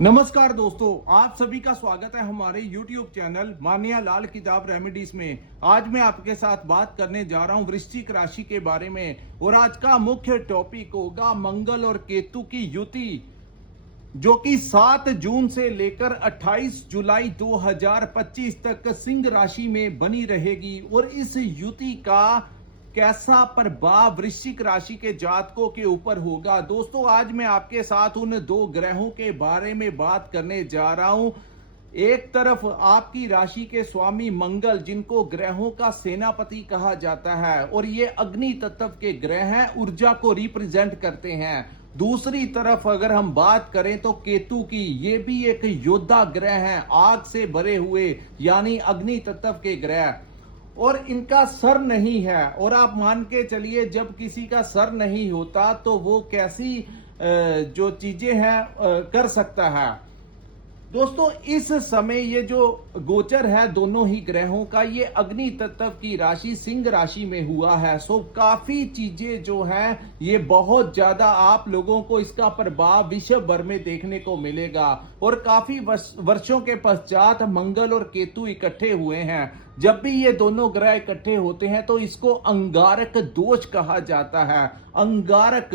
नमस्कार दोस्तों, आप सभी का स्वागत है हमारे YouTube चैनल मानिया लाल किताब रेमेडीज में। आज मैं आपके साथ बात करने जा रहा हूं वृश्चिक राशि के बारे में और आज का मुख्य टॉपिक होगा मंगल और केतु की युति, जो कि 7 जून से लेकर 28 जुलाई 2025 तक सिंह राशि में बनी रहेगी। और इस युति का कैसा प्रभाव वृश्चिक राशि के जातकों के ऊपर होगा। दोस्तों, आज मैं आपके साथ उन दो ग्रहों के बारे में बात करने जा रहा हूं। एक तरफ आपकी राशि के स्वामी मंगल, जिनको ग्रहों का सेनापति कहा जाता है, और ये अग्नि तत्व के ग्रह हैं, ऊर्जा को रिप्रेजेंट करते हैं। दूसरी तरफ अगर हम बात करें तो केतु की, ये भी एक योद्धा ग्रह हैं, आग से भरे हुए, यानी अग्नि तत्व के ग्रह, और इनका सर नहीं है। और आप मान के चलिए, जब किसी का सर नहीं होता तो वो कैसी जो चीजें हैं कर सकता है। दोस्तों, इस समय ये जो गोचर है दोनों ही ग्रहों का, ये अग्नि तत्व की राशि सिंह राशि में हुआ है। सो काफी चीजें जो हैं ये बहुत ज्यादा आप लोगों को इसका प्रभाव विश्व भर में देखने को मिलेगा। और काफी वर्षों के पश्चात मंगल और केतु इकट्ठे हुए हैं। जब भी ये दोनों ग्रह इकट्ठे होते हैं तो इसको अंगारक दोष कहा जाता है। अंगारक,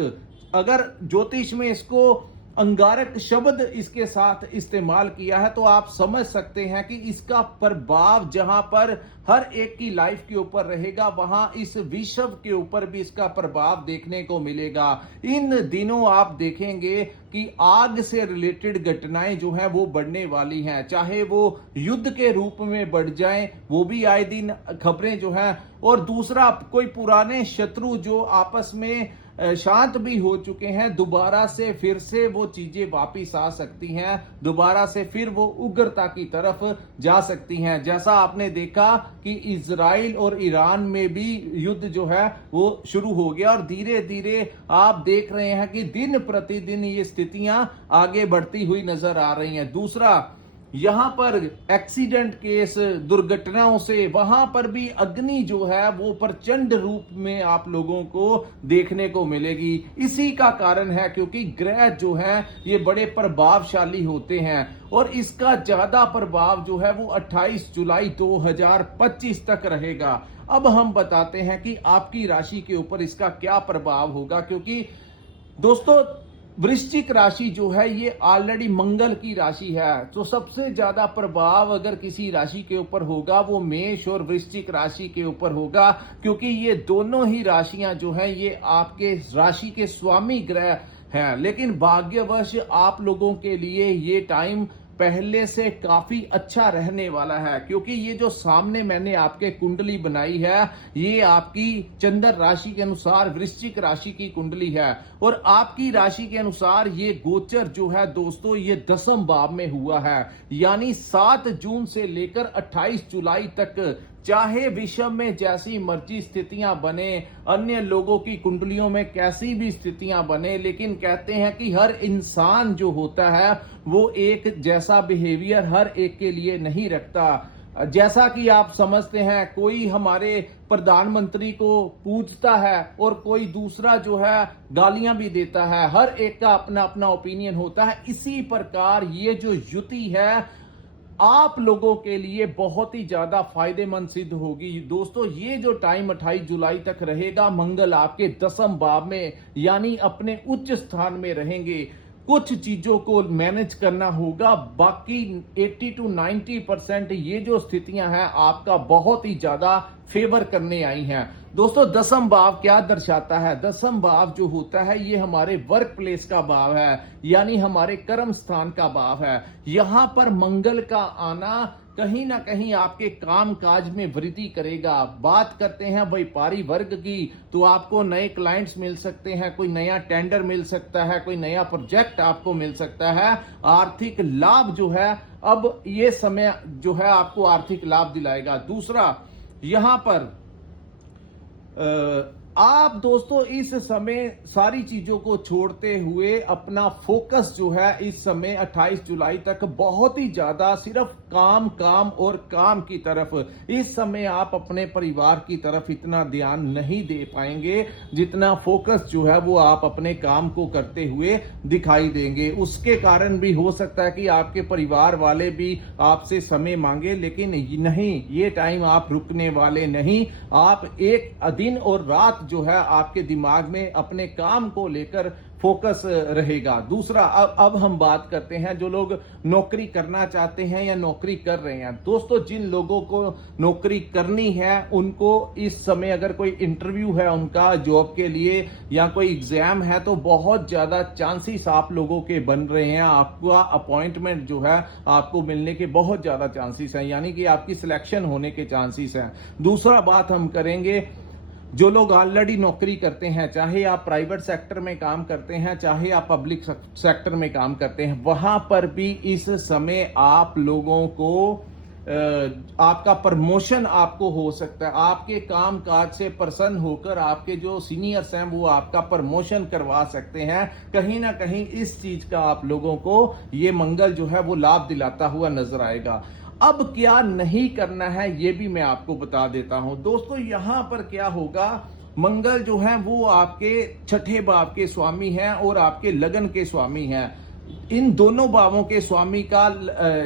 अगर ज्योतिष में इसको अंगारक शब्द इसके साथ इस्तेमाल किया है तो आप समझ सकते हैं कि इसका प्रभाव जहां पर हर एक की लाइफ के ऊपर रहेगा, वहां इस विश्व के ऊपर भी इसका प्रभाव देखने को मिलेगा। इन दिनों आप देखेंगे कि आग से रिलेटेड घटनाएं जो हैं वो बढ़ने वाली हैं, चाहे वो युद्ध के रूप में बढ़ जाएं, वो भी आए दिन खबरें जो हैं। और दूसरा, कोई पुराने शत्रु जो आपस में शांत भी हो चुके हैं, दोबारा से फिर से वो चीजें वापिस आ सकती हैं, दोबारा से फिर वो उग्रता की तरफ जा सकती हैं। जैसा आपने देखा कि इजराइल और ईरान में भी युद्ध जो है वो शुरू हो गया, और धीरे धीरे आप देख रहे हैं कि दिन प्रतिदिन ये स्थितियां आगे बढ़ती हुई नजर आ रही हैं। दूसरा, यहां पर एक्सीडेंट केस, दुर्घटनाओं से, वहां पर भी अग्नि जो है वो प्रचंड रूप में आप लोगों को देखने को मिलेगी। इसी का कारण है क्योंकि ग्रह जो है ये बड़े प्रभावशाली होते हैं, और इसका ज्यादा प्रभाव जो है वो 28 जुलाई 2025 तक रहेगा। अब हम बताते हैं कि आपकी राशि के ऊपर इसका क्या प्रभाव होगा, क्योंकि दोस्तों वृश्चिक राशि जो है ये ऑलरेडी मंगल की राशि है। तो सबसे ज्यादा प्रभाव अगर किसी राशि के ऊपर होगा वो मेष और वृश्चिक राशि के ऊपर होगा, क्योंकि ये दोनों ही राशियां जो हैं ये आपके राशि के स्वामी ग्रह हैं। लेकिन भाग्यवश आप लोगों के लिए ये टाइम पहले से काफी अच्छा रहने वाला है, क्योंकि ये जो सामने मैंने आपके कुंडली बनाई है ये आपकी चंद्र राशि के अनुसार वृश्चिक राशि की कुंडली है। और आपकी राशि के अनुसार ये गोचर जो है दोस्तों ये 10वें भाव में हुआ है, यानी 7 जून से लेकर 28 जुलाई तक। चाहे विश्व में जैसी मर्जी स्थितियां बने, अन्य लोगों की कुंडलियों में कैसी भी स्थितियां बने, लेकिन कहते हैं कि हर इंसान जो होता है वो एक जैसा बिहेवियर हर एक के लिए नहीं रखता। जैसा कि आप समझते हैं, कोई हमारे प्रधानमंत्री को पूछता है और कोई दूसरा जो है गालियां भी देता है, हर एक का अपना अपना ओपिनियन होता है। इसी प्रकार ये जो युति है आप लोगों के लिए बहुत ही ज्यादा फायदेमंद सिद्ध होगी। दोस्तों, ये जो टाइम 28 जुलाई तक रहेगा, मंगल आपके 10वें भाव में यानी अपने उच्च स्थान में रहेंगे। कुछ चीजों को मैनेज करना होगा, बाकी 80 to 90% ये जो स्थितियां हैं आपका बहुत ही ज्यादा फेवर करने आई हैं। दोस्तों, 10वां भाव क्या दर्शाता है? 10वां भाव जो होता है ये हमारे वर्क प्लेस का भाव है, यानी हमारे कर्म स्थान का भाव है। यहां पर मंगल का आना कहीं ना कहीं आपके काम काज में वृद्धि करेगा। बात करते हैं व्यापारी वर्ग की, तो आपको नए क्लाइंट्स मिल सकते हैं, कोई नया टेंडर मिल सकता है, कोई नया प्रोजेक्ट आपको मिल सकता है। आर्थिक लाभ जो है, अब ये समय जो है आपको आर्थिक लाभ दिलाएगा। दूसरा, यहां पर आप दोस्तों इस समय सारी चीजों को छोड़ते हुए अपना फोकस जो है इस समय 28 जुलाई तक बहुत ही ज्यादा सिर्फ काम काम और काम की तरफ, इस समय आप अपने परिवार की तरफ इतना ध्यान नहीं दे पाएंगे जितना फोकस जो है वो आप अपने काम को करते हुए दिखाई देंगे। उसके कारण भी हो सकता है कि आपके परिवार वाले भी आपसे समय मांगे, लेकिन नहीं, ये टाइम आप रुकने वाले नहीं। आप एक दिन और रात जो है आपके दिमाग में अपने काम को लेकर फोकस रहेगा। दूसरा, अब हम बात करते हैं जो लोग नौकरी करना चाहते हैं या नौकरी कर रहे हैं। दोस्तों, जिन लोगों को नौकरी करनी है उनको इस समय अगर कोई इंटरव्यू है उनका जॉब के लिए या कोई एग्जाम है तो बहुत ज्यादा चांसेस आप लोगों के बन रहे हैं। आपका अपॉइंटमेंट जो है आपको मिलने के बहुत ज्यादा चांसेस हैं, यानी कि आपकी सिलेक्शन होने के चांसेस हैं। दूसरा बात हम करेंगे, जो लोग ऑलरेडी नौकरी करते हैं, चाहे आप प्राइवेट सेक्टर में काम करते हैं चाहे आप पब्लिक सेक्टर में काम करते हैं, वहां पर भी इस समय आप लोगों को आपका प्रमोशन आपको हो सकता है। आपके काम काज से प्रसन्न होकर आपके जो सीनियर्स हैं वो आपका प्रमोशन करवा सकते हैं। कहीं ना कहीं इस चीज का आप लोगों को ये मंगल जो है वो लाभ दिलाता हुआ नजर आएगा। अब क्या नहीं करना है ये भी मैं आपको बता देता हूं। दोस्तों, यहां पर क्या होगा, मंगल जो है वो आपके छठे भाव के स्वामी हैं और आपके लगन के स्वामी हैं। इन दोनों भावों के स्वामी का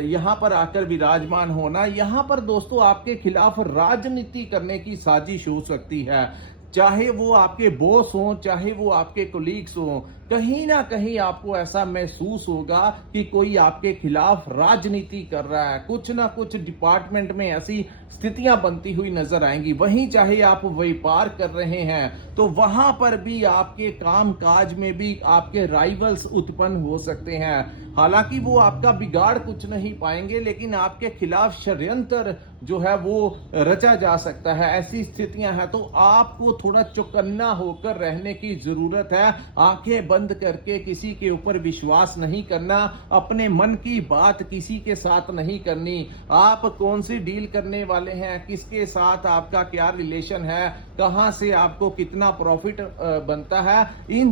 यहां पर आकर विराजमान होना, यहां पर दोस्तों आपके खिलाफ राजनीति करने की साजिश हो सकती है। चाहे वो आपके बॉस हो, चाहे वो आपके कोलीग्स हो, कहीं ना कहीं आपको ऐसा महसूस होगा कि कोई आपके खिलाफ राजनीति कर रहा है। कुछ ना कुछ डिपार्टमेंट में ऐसी स्थितियां बनती हुई नजर आएंगी। वहीं चाहे आप व्यापार कर रहे हैं तो वहां पर भी आपके काम काज में भी आपके राइवल्स उत्पन्न हो सकते हैं। हालांकि वो आपका बिगाड़ कुछ नहीं पाएंगे, लेकिन आपके खिलाफ षड्यंत्र जो है वो रचा जा सकता है। ऐसी स्थितियां हैं तो आपको थोड़ा चौकन्ना होकर रहने की जरूरत है। आंखें बंद करके किसी के ऊपर विश्वास नहीं करना, अपने मन की बात किसी के साथ नहीं करनी। आप कौन सी डील करने वाले हैं, किसके साथ आपका क्या रिलेशन है, कहां से आपको कितना प्रॉफिट बनता है, इन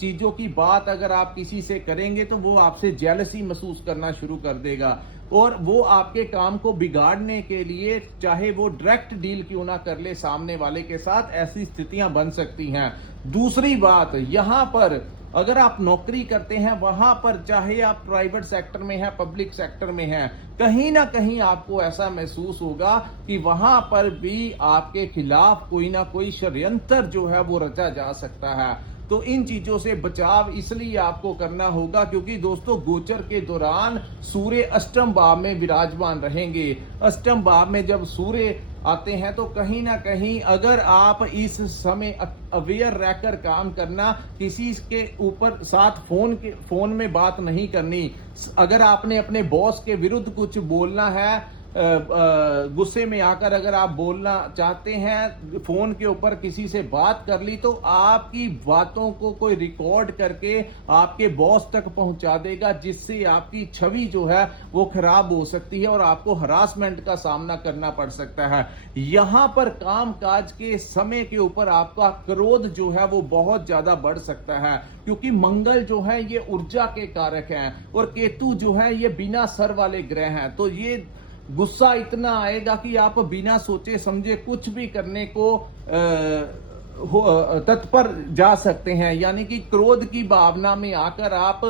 चीजों की बात अगर आप किसी से करेंगे तो वो आपसे जेलसी महसूस करना शुरू कर देगा और वो आपके काम को बिगाड़ने के लिए चाहे वो डायरेक्ट डील क्यों ना कर ले सामने वाले के साथ, ऐसी स्थितियां बन सकती हैं। दूसरी बात, यहां पर अगर आप नौकरी करते हैं वहां पर चाहे आप प्राइवेट सेक्टर में हैं पब्लिक सेक्टर में हैं, कहीं ना कहीं आपको ऐसा महसूस होगा कि वहां पर भी आपके खिलाफ कोई ना कोई षड्यंत्र जो है वो रचा जा सकता है। तो इन चीजों से बचाव इसलिए आपको करना होगा क्योंकि दोस्तों गोचर के दौरान सूर्य अष्टम भाव में विराजमान रहेंगे। अष्टम भाव में जब सूर्य आते हैं तो कहीं ना कहीं अगर आप इस समय अवेयर रहकर काम करना, किसी के ऊपर साथ फोन में बात नहीं करनी। अगर आपने अपने बॉस के विरुद्ध कुछ बोलना है, गुस्से में आकर अगर आप बोलना चाहते हैं, फोन के ऊपर किसी से बात कर ली तो आपकी बातों को कोई रिकॉर्ड करके आपके बॉस तक पहुंचा देगा, जिससे आपकी छवि जो है वो खराब हो सकती है और आपको हरासमेंट का सामना करना पड़ सकता है। यहां पर काम काज के समय के ऊपर आपका क्रोध जो है वो बहुत ज्यादा बढ़ सकता है क्योंकि मंगल जो है ये ऊर्जा के कारक हैं और केतु जो है ये बिना सर वाले ग्रह हैं। तो ये गुस्सा इतना आएगा कि आप बिना सोचे समझे कुछ भी करने को तत्पर जा सकते हैं, यानी कि क्रोध की भावना में आकर आप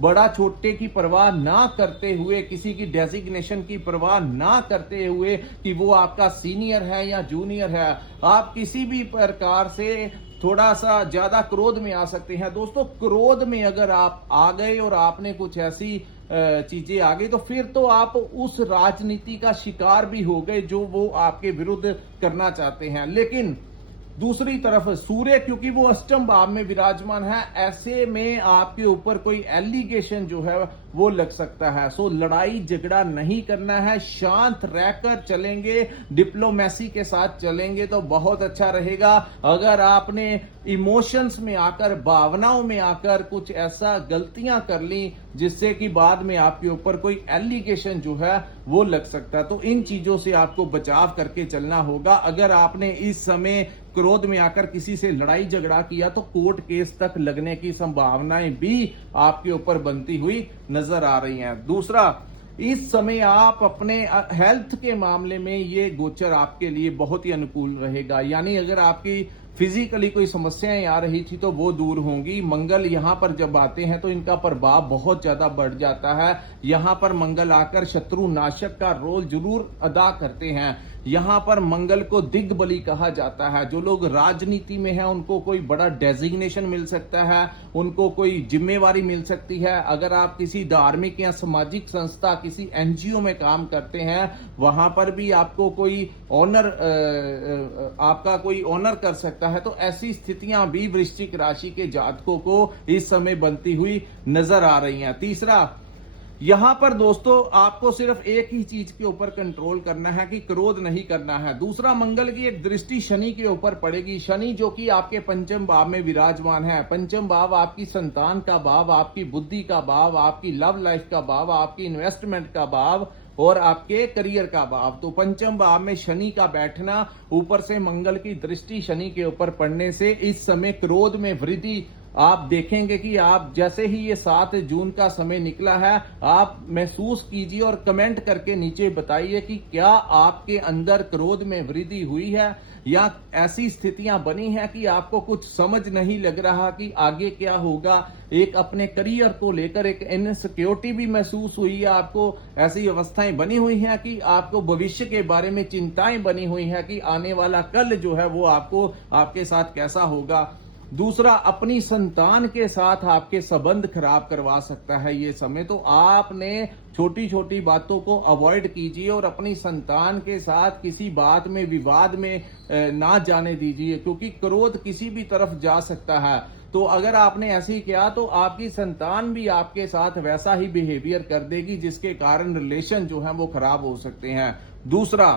बड़ा छोटे की परवाह ना करते हुए, किसी की डेजिग्नेशन की परवाह ना करते हुए कि वो आपका सीनियर है या जूनियर है, आप किसी भी प्रकार से थोड़ा सा ज्यादा क्रोध में आ सकते हैं। दोस्तों, क्रोध में अगर आप आ गए और आपने कुछ ऐसी चीजें आ गई तो फिर तो आप उस राजनीति का शिकार भी हो गए जो वो आपके विरुद्ध करना चाहते हैं। लेकिन दूसरी तरफ सूर्य क्योंकि वो अष्टम भाव में विराजमान है, ऐसे में आपके ऊपर कोई एलिगेशन जो है वो लग सकता है। सो लड़ाई झगड़ा नहीं करना है, शांत रहकर चलेंगे, डिप्लोमेसी के साथ चलेंगे तो बहुत अच्छा रहेगा। अगर आपने इमोशंस में आकर, भावनाओं में आकर कुछ ऐसा गलतियां कर ली जिससे कि बाद में आपके ऊपर कोई एलिगेशन जो है वो लग सकता है, तो इन चीजों से आपको बचाव करके चलना होगा। अगर आपने इस समय क्रोध में आकर किसी से लड़ाई झगड़ा किया तो कोर्ट केस तक लगने की संभावनाएं भी आपके ऊपर बनती हुई नजर आ रही हैं। दूसरा, इस समय आप अपने हेल्थ के मामले में ये गोचर आपके लिए बहुत ही अनुकूल रहेगा। यानी अगर आपकी फिजिकली कोई समस्याएं आ रही थी तो वो दूर होंगी। मंगल यहां पर जब आते हैं तो इनका प्रभाव बहुत ज्यादा बढ़ जाता है। यहां पर मंगल आकर शत्रु नाशक का रोल जरूर अदा करते हैं। यहां पर मंगल को दिग्बली कहा जाता है। जो लोग राजनीति में हैं उनको कोई बड़ा डेजिग्नेशन मिल सकता है, उनको कोई जिम्मेवारी मिल सकती है। अगर आप किसी धार्मिक या सामाजिक संस्था, किसी एनजीओ में काम करते हैं, वहां पर भी आपको कोई ऑनर आपका कोई ऑनर कर सकता है। तो ऐसी स्थितियां भी वृश्चिक राशि के जातकों को इस समय बनती हुई नजर आ रही हैं। तीसरा, यहां पर दोस्तों आपको सिर्फ एक ही चीज के ऊपर कंट्रोल करना है कि क्रोध नहीं करना है। दूसरा, मंगल की एक दृष्टि शनि के ऊपर पड़ेगी। शनि जो कि आपके पंचम भाव में विराजमान है। पंचम भाव आपकी संतान का भाव, आपकी बुद्धि का भाव, आपकी लव लाइफ का भाव, आपकी इन्वेस्टमेंट का भाव और आपके करियर का भाव। तो पंचम भाव में शनि का बैठना, ऊपर से मंगल की दृष्टि शनि के ऊपर पड़ने से इस समय क्रोध में वृद्धि आप देखेंगे कि आप जैसे ही ये 7 जून का समय निकला है, आप महसूस कीजिए और कमेंट करके नीचे बताइए कि क्या आपके अंदर क्रोध में वृद्धि हुई है या ऐसी स्थितियां बनी हैं कि आपको कुछ समझ नहीं लग रहा कि आगे क्या होगा। एक अपने करियर को लेकर एक इनसिक्योरिटी भी महसूस हुई है आपको। ऐसी अवस्थाएं बनी हुई हैं कि आपको भविष्य के बारे में चिंताएं बनी हुई हैं कि आने वाला कल जो है वो आपके साथ कैसा होगा। दूसरा, अपनी संतान के साथ आपके संबंध खराब करवा सकता है ये समय। तो आपने छोटी छोटी बातों को अवॉइड कीजिए और अपनी संतान के साथ किसी बात में विवाद में ना जाने दीजिए, क्योंकि क्रोध किसी भी तरफ जा सकता है। तो अगर आपने ऐसे ही किया तो आपकी संतान भी आपके साथ वैसा ही बिहेवियर कर देगी, जिसके कारण रिलेशन जो है वो खराब हो सकते हैं। दूसरा,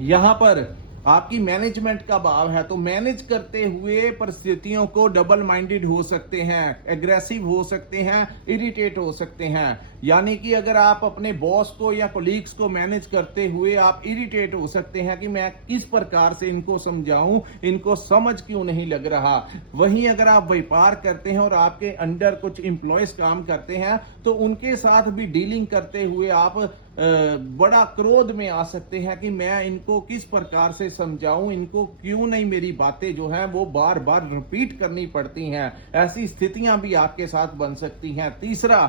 यहां पर आपकी मैनेजमेंट का भाव है, तो मैनेज करते हुए परिस्थितियों को डबल माइंडेड हो सकते हैं, एग्रेसिव हो सकते हैं, इरिटेट हो सकते हैं। यानी कि अगर आप अपने बॉस को या कोलीग्स को मैनेज करते हुए आप इरिटेट हो सकते हैं कि मैं किस प्रकार से इनको समझाऊं, इनको समझ क्यों नहीं लग रहा। वहीं अगर आप व्यापार करते हैं और आपके अंडर कुछ एम्प्लॉयज काम करते हैं तो उनके साथ भी डीलिंग करते हुए आप बड़ा क्रोध में आ सकते हैं कि मैं इनको किस प्रकार से समझाऊं, इनको क्यों नहीं मेरी बातें जो हैं वो बार बार रिपीट करनी पड़ती हैं। ऐसी स्थितियां भी आपके साथ बन सकती हैं। तीसरा,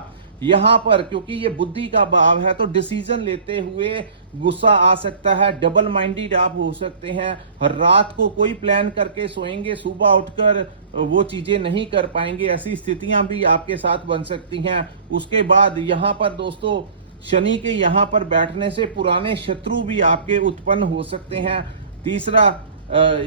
यहां पर क्योंकि ये बुद्धि का भाव है तो डिसीजन लेते हुए गुस्सा आ सकता है, डबल माइंडेड आप हो सकते हैं। रात को कोई प्लान करके सोएंगे, सुबह उठकर वो चीजें नहीं कर पाएंगे। ऐसी स्थितियां भी आपके साथ बन सकती हैं। उसके बाद यहां पर दोस्तों शनि के यहां पर बैठने से पुराने शत्रु भी आपके उत्पन्न हो सकते हैं। तीसरा,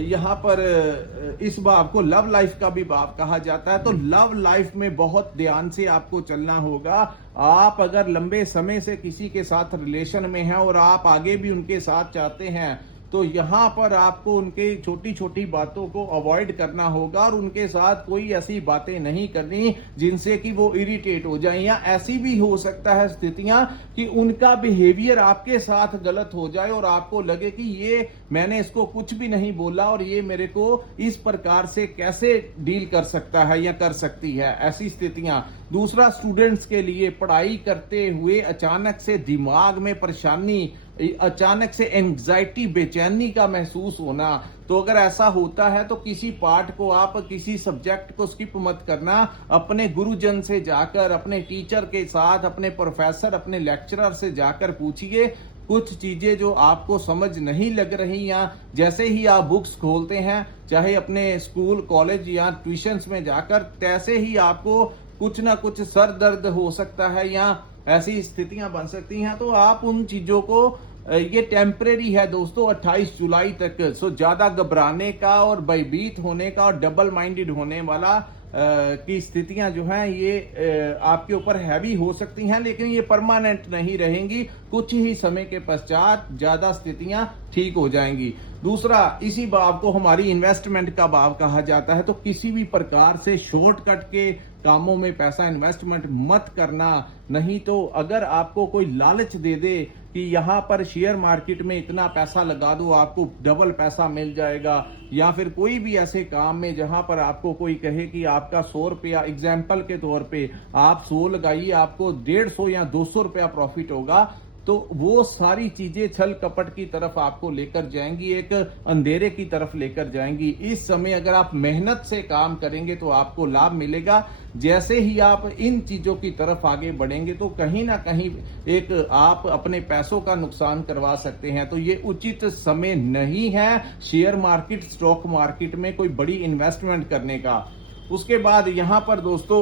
यहां पर इस भाव को लव लाइफ का भी भाव कहा जाता है। तो लव लाइफ में बहुत ध्यान से आपको चलना होगा। आप अगर लंबे समय से किसी के साथ रिलेशन में हैं और आप आगे भी उनके साथ चाहते हैं तो यहां पर आपको उनके छोटी छोटी बातों को अवॉइड करना होगा और उनके साथ कोई ऐसी बातें नहीं करनी जिनसे कि वो इरिटेट हो जाएं। या ऐसी भी हो सकता है स्थितियां कि उनका बिहेवियर आपके साथ गलत हो जाए और आपको लगे कि ये मैंने इसको कुछ भी नहीं बोला और ये मेरे को इस प्रकार से कैसे डील कर सकता है या कर सकती है, ऐसी स्थितियां। दूसरा, स्टूडेंट्स के लिए पढ़ाई करते हुए अचानक से दिमाग में परेशानी, अचानक से एंग्जाइटी, बेचैनी का महसूस होना। तो अगर ऐसा होता है तो किसी पार्ट को आप, किसी सब्जेक्ट को स्किप मत करना। अपने गुरुजन से जाकर, अपने टीचर के साथ, अपने प्रोफेसर, अपने लेक्चरर से जाकर पूछिए कुछ चीजें जो आपको समझ नहीं लग रही। या जैसे ही आप बुक्स खोलते हैं, चाहे अपने स्कूल, कॉलेज या ट्यूशंस में जाकर, तैसे ही आपको कुछ ना कुछ सर दर्द हो सकता है या ऐसी स्थितियां बन सकती हैं। तो आप उन चीजों को, ये टेम्परेरी है दोस्तों 28 जुलाई तक। सो ज्यादा घबराने का और भयभीत होने का और डबल माइंडेड होने वाला की स्थितियां जो हैं ये आपके ऊपर हैवी हो सकती हैं, लेकिन ये परमानेंट नहीं रहेंगी। कुछ ही समय के पश्चात ज्यादा स्थितियां ठीक हो जाएंगी। दूसरा, इसी भाव को हमारी इन्वेस्टमेंट का भाव कहा जाता है। तो किसी भी प्रकार से शॉर्टकट के कामों में पैसा इन्वेस्टमेंट मत करना। नहीं तो अगर आपको कोई लालच दे दे कि यहां पर शेयर मार्केट में इतना पैसा लगा दो, आपको डबल पैसा मिल जाएगा, या फिर कोई भी ऐसे काम में जहां पर आपको कोई कहे कि आपका 100 रुपया, एग्जाम्पल के तौर पे आप 100 लगाइए, आपको 150 या 200 रुपया प्रॉफिट होगा, तो वो सारी चीजें छल कपट की तरफ आपको लेकर जाएंगी, एक अंधेरे की तरफ लेकर जाएंगी। इस समय अगर आप मेहनत से काम करेंगे तो आपको लाभ मिलेगा। जैसे ही आप इन चीजों की तरफ आगे बढ़ेंगे तो कहीं ना कहीं एक आप अपने पैसों का नुकसान करवा सकते हैं। तो ये उचित समय नहीं है शेयर मार्केट, स्टॉक मार्केट में कोई बड़ी इन्वेस्टमेंट करने का। उसके बाद यहां पर दोस्तों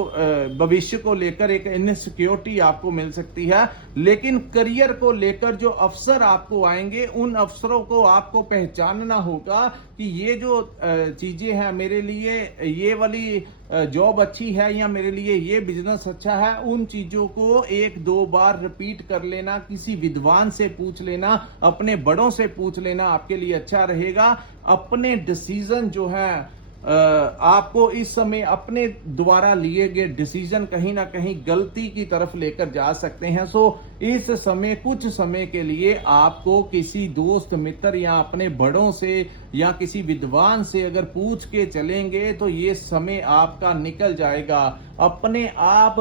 भविष्य को लेकर एक इनसिक्योरिटी आपको मिल सकती है, लेकिन करियर को लेकर जो अवसर आपको आएंगे उन अवसरों को आपको पहचानना होगा कि ये जो चीजें हैं मेरे लिए, ये वाली जॉब अच्छी है या मेरे लिए ये बिजनेस अच्छा है। उन चीजों को 1-2 बार रिपीट कर लेना, किसी विद्वान से पूछ लेना, अपने बड़ों से पूछ लेना आपके लिए अच्छा रहेगा। अपने डिसीजन जो है आपको इस समय अपने द्वारा लिए गए डिसीजन कहीं ना कहीं गलती की तरफ लेकर जा सकते हैं। सो इस समय कुछ समय के लिए आपको किसी दोस्त मित्र या अपने बड़ों से या किसी विद्वान से अगर पूछ के चलेंगे तो ये समय आपका निकल जाएगा। अपने आप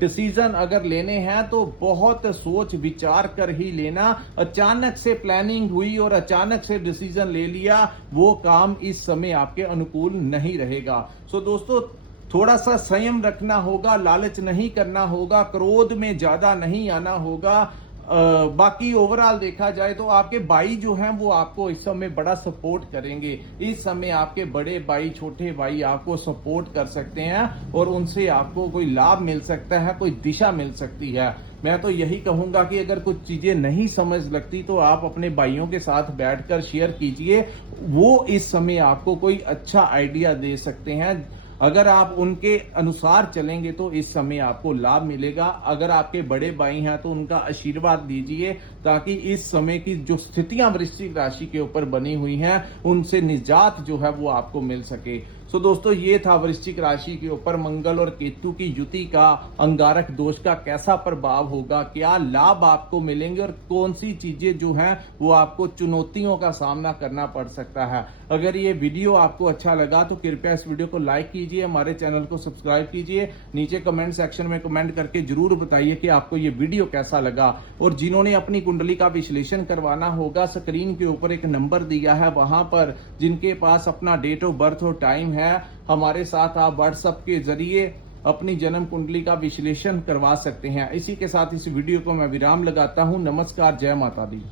डिसीजन अगर लेने हैं तो बहुत सोच विचार कर ही लेना। अचानक से प्लानिंग हुई और अचानक से डिसीजन ले लिया, वो काम इस समय आपके अनुकूल नहीं रहेगा। सो दोस्तों, थोड़ा सा संयम रखना होगा, लालच नहीं करना होगा, क्रोध में ज्यादा नहीं आना होगा। बाकी ओवरऑल देखा जाए तो आपके भाई जो हैं वो आपको इस समय बड़ा सपोर्ट करेंगे। इस समय आपके बड़े भाई, छोटे भाई आपको सपोर्ट कर सकते हैं और उनसे आपको कोई लाभ मिल सकता है, कोई दिशा मिल सकती है। मैं तो यही कहूंगा कि अगर कुछ चीजें नहीं समझ लगती तो आप अपने भाइयों के साथ बैठकर शेयर कीजिए, वो इस समय आपको कोई अच्छा आइडिया दे सकते हैं। अगर आप उनके अनुसार चलेंगे तो इस समय आपको लाभ मिलेगा। अगर आपके बड़े भाई हैं तो उनका आशीर्वाद दीजिए ताकि इस समय की जो स्थितियां वृश्चिक राशि के ऊपर बनी हुई हैं उनसे निजात जो है वो आपको मिल सके। सो दोस्तों, ये था वृश्चिक राशि के ऊपर मंगल और केतु की युति का अंगारक दोष का कैसा प्रभाव होगा, क्या लाभ आपको मिलेंगे और कौन सी चीजें जो हैं वो आपको चुनौतियों का सामना करना पड़ सकता है। अगर ये वीडियो आपको अच्छा लगा तो कृपया इस वीडियो को लाइक कीजिए, हमारे चैनल को सब्सक्राइब कीजिए, नीचे कमेंट सेक्शन में कमेंट करके जरूर बताइए कि आपको ये वीडियो कैसा लगा। और जिन्होंने अपनी कुंडली का विश्लेषण करवाना होगा, स्क्रीन के ऊपर एक नंबर दिया है, वहां पर जिनके पास अपना डेट ऑफ बर्थ और टाइम है, हमारे साथ आप व्हाट्सएप के जरिए अपनी जन्म कुंडली का विश्लेषण करवा सकते हैं। इसी के साथ इस वीडियो को मैं विराम लगाता हूं। नमस्कार, जय माता दी।